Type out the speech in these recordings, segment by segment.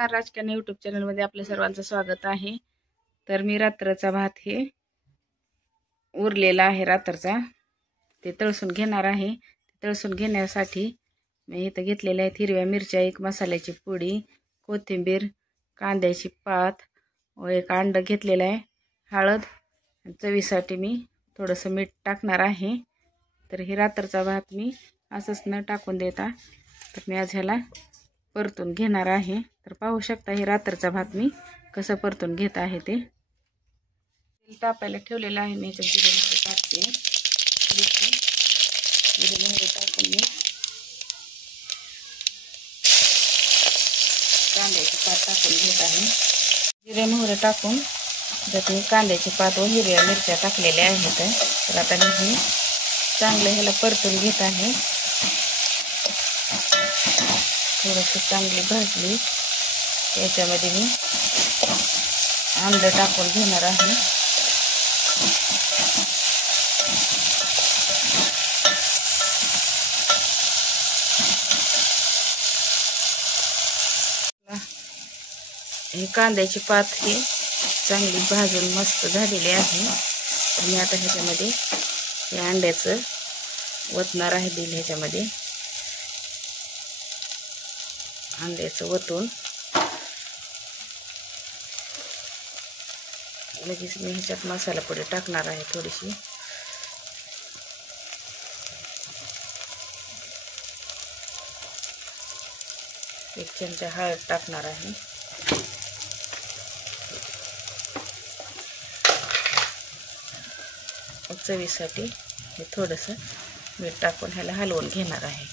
नमस्कार, राजकन्या यूट्यूब चॅनलमध्ये आपल्या सर्वांचं स्वागत आहे। तर मी रात्रचा भात हे उरलेला आहे रात्रचा, ते तळसून घेणार आहे। तळसून घेण्यासाठी मी इथं घेतलेल्या आहेत हिरव्या मिरच्या, एक मसाल्याची पुडी, कोथिंबीर, कांद्याची पात व एक अंड घेतलेला आहे, हळद, चवीसाठी मी थोडंसं मीठ टाकणार आहे। तर हे रात्रचा भात मी असंच न टाकून देता तर मी आज ह्याला परतून घेणार आहे। तर पाहू शकता हे रात्रचा भात मी कसं परतून घेत आहे। ते तेल तापायला ठेवलेलं आहे, मी याच्यात जिरे मोहरी टाकते। जिरे मोहरी टाकून मी कांद्याची पात टाकून घेत आहे। जिरे मोहरी टाकून त्यात मी कांद्याची पात व हिरव्या मिरच्या टाकलेल्या आहेत। तर आता मी चांगलं ह्याला परतून घेत आहे। थोडंसं चांगली भाजली त्याच्यामध्ये मी अंड टाकून घेणार आहे। ही कांद्याची पात ही चांगली भाजून मस्त झालेली आहे। आणि आता ह्याच्यामध्ये हे अंड्याचं वतणार आहे। दिल ह्याच्यामध्ये अंड्याचं वतून लगेच मी ह्याच्यात मसाला पुडी टाकणार आहे। थोडीशी एक चमचा हळद टाकणार आहे। चवीसाठी हे थोडंसं मीठ टाकून ह्याला हलवून घेणार आहे।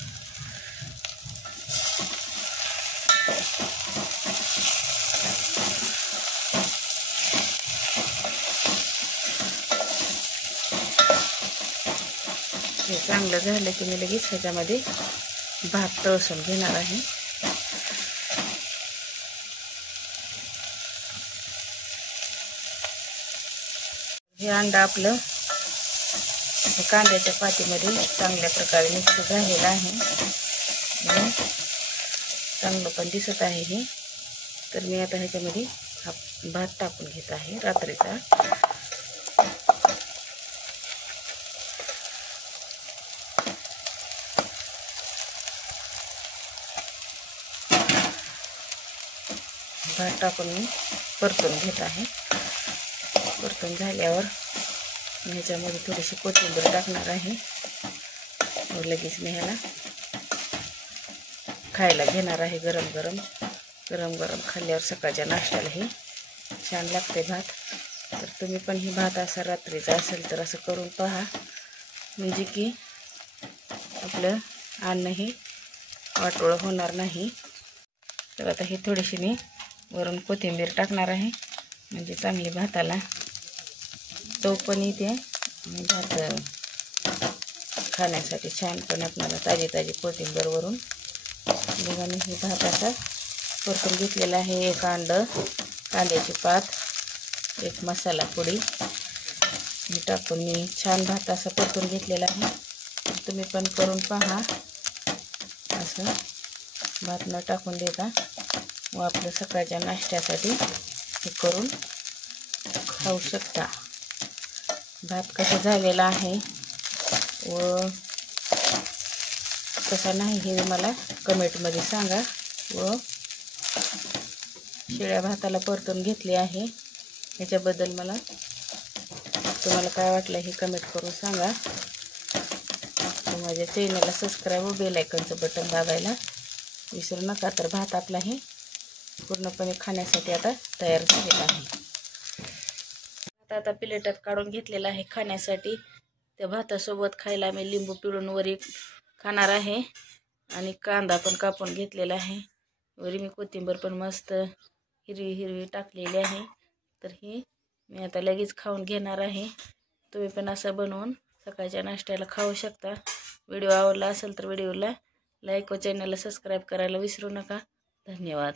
हे चांगलं झालं की मी लगेच ह्याच्यामध्ये भात तळसून घेणार आहे। हे अंडा आपलं कांद्याच्या पातीमध्ये चांगल्या प्रकारे मिक्स झालेलं आहे आणि चांगलं पण दिसत आहे हे। तर मी आता ह्याच्यामध्ये हा भात टाकून घेत आहे रात्रीचा। भात टाकून मी परतून घेत आहे। परतून झाल्यावर ह्याच्यामध्ये थोडीशी कोथिंबीर टाकणार आहे व लगेच मी ह्याला खायला घेणार आहे। गरम गरम खाल्ल्यावर सकाळच्या नाश्त्याला हे छान लागते भात। तर तुम्ही पण ही भात असा रात्रीचा असेल तर असं करून पहा, म्हणजे की आपलं अन्न हे वाटोळं होणार नाही। तर आता ही थोडीशी मी वरून कोथिंबीर टाकणार आहे, म्हणजे चांगली भाताला चव पण येते आणि भात खाण्यासाठी छान पण आपल्याला ताजी कोथिंबीर वरून। बघाने ही भात आता परतून घेतलेला आहे। एक अंड, कांद्याची पात, एक मसाला पुडी हे टाकून मी छान भात असा परतून घेतलेला आहे। तुम्ही पण करून पहा, असं भात न टाकून देता व आपलं सकाळच्या नाश्त्यासाठी हे करून खाऊ शकता। भात कसा झालेला आहे व कसा नाही हे मला कमेंटमध्ये सांगा। व शिळ्या भाताला परतून घेतले आहे याच्याबद्दल मला तुम्हाला काय वाटलं हे कमेंट करून सांगा। माझ्या चॅनलला सबस्क्राईब व बेल आयकॉनचं बटन दाबायला विसरू नका। तर भात आपला हे पूर्णपणे खाण्यासाठी आता तयार झालेला आहे। आता प्लेटात काढून घेतलेला आहे खाण्यासाठी। त्या भातासोबत खायला मी लिंबू पिळून वरी खाणार आहे आणि कांदा पण कापून घेतलेला आहे। वरी मी कोथिंबीर पण मस्त हिरवी टाकलेली आहे। तर ही मी आता लगेच खाऊन घेणार आहे। तुम्ही पण असं बनवून सकाळच्या नाश्त्याला खाऊ शकता। व्हिडिओ आवडला असेल तर व्हिडिओला लाईक व चॅनलला सबस्क्राईब करायला विसरू नका। धन्यवाद।